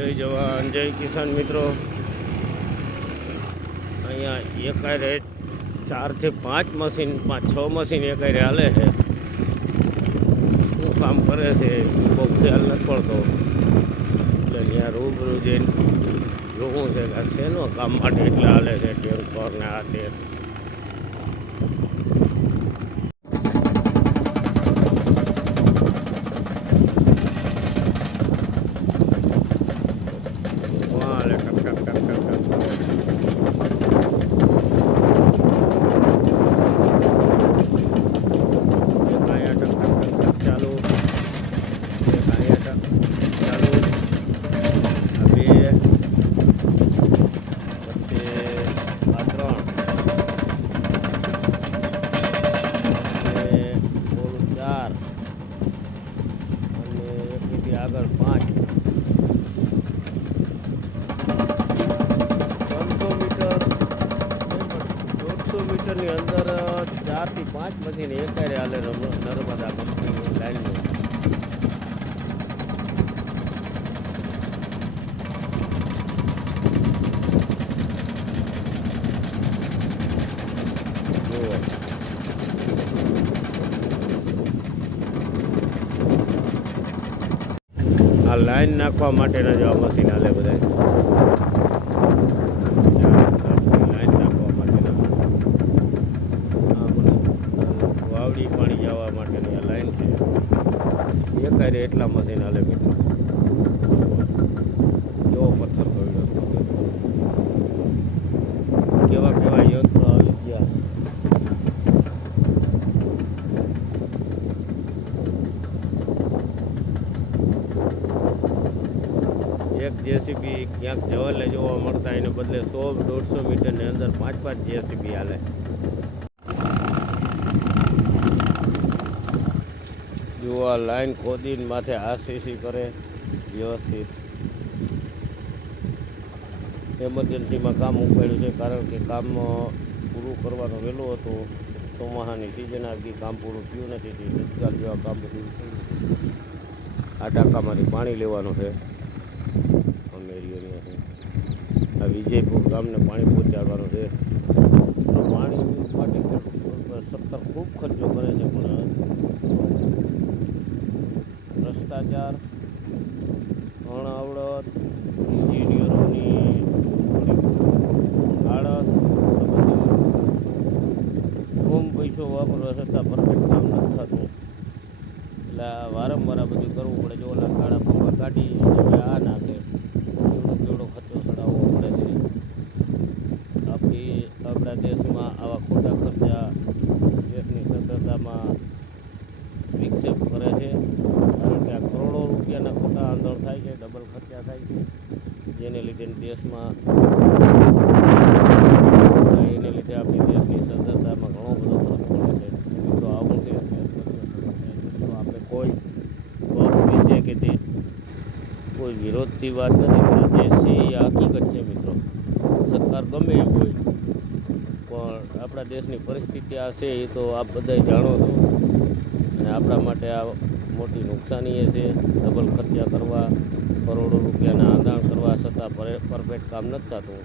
જય જવાન જય કિસાન મિત્રો, અહીંયા એકારે 4 થી 5 મશીન 5-6 મશીન એકારે હાલે છે. શું કામ કરે છે બહુ ખ્યાલ નથી પડતો, એટલે ત્યાં રૂબરૂ જઈને જોવું છે કે શેનો કામ માટે એટલા હાલે છે ટેન્કર ને આ તે. આગળ 5 મીટરની અંદર 4 થી 5 મશીન એકારે હાલે નર્મદા કંપનીની લાઈનનું. આ લાઈન નાખવા માટેના જો મશીન હાલે બધા, લાઈન નાખવા માટેના વાવડી પાણી જવા માટેની આ લાઈન છે. એકારે એટલા મશીન હાલે મિત્રો. કેવો પથ્થર પડ્યો, કેવા કેવા યંત્રો આવી ગયા. એક જેસીબી ક્યાંક જવાલે જોવા મળતા એને બદલે 100-150 મીટરની અંદર 5-5 જેસીબી હાલે. જો આ લાઈન ખોદીને માથે આરસીસી કરે વ્યવસ્થિત. એમરજન્સીમાં કામ ઉપાડ્યું છે, કારણ કે કામ પૂરું કરવાનું વહેલું હતું. ચોમાસાની સિઝન આવી, કામ પૂરું થયું નથી. તત્કાલ જેવા કામ બધું થયું. આ ટાંકામાંથી પાણી લેવાનું છે. આ વિજયપુર ગામને પાણી પહોંચાડવાનું છે. પાણી માટે સરકાર ખૂબ ખર્ચો કરે છે, પણ ભ્રષ્ટાચાર, અણઆવડત, એન્જિનિયરોની આળસ, ખૂબ પૈસો વાપરવા છતાં પરફેક્ટ કામ નથી થતું. એટલે વારંવાર આ બધું કરવું પડે. જો ઓલા કાળા પંપા કાઢી આ નાખે, કેવડો ખર્ચો ચડાવવો પડે છે. આપણા દેશમાં આવા ખોટા ખર્ચા દેશની સંતરતામાં વિક્ષેપ કરે છે, કારણ કે આ કરોડો રૂપિયાના ખોટા આંદોલન થાય છે, ડબલ ખર્ચા થાય છે. જેને લીધે દેશમાં આપણી દેશની સંતરતામાં ઘણો બધો ફરક પડે છે. મિત્રો આવું છે. આપણે કોઈ પક્ષ વિશે કે તે કોઈ વિરોધથી વાત નથી, પણ જે છે એ હકીકત છે મિત્રો. સરકાર ગમે એ હોય, પણ આપણા દેશની પરિસ્થિતિ આ છે એ તો આપ બધાય જાણો છો. અને આપણા માટે આ મોટી નુકસાની એ છે. ડબલ ખર્ચા કરવા, કરોડો રૂપિયાના આંદાણ કરવા છતાં પરફેક્ટ કામ નથી થતું.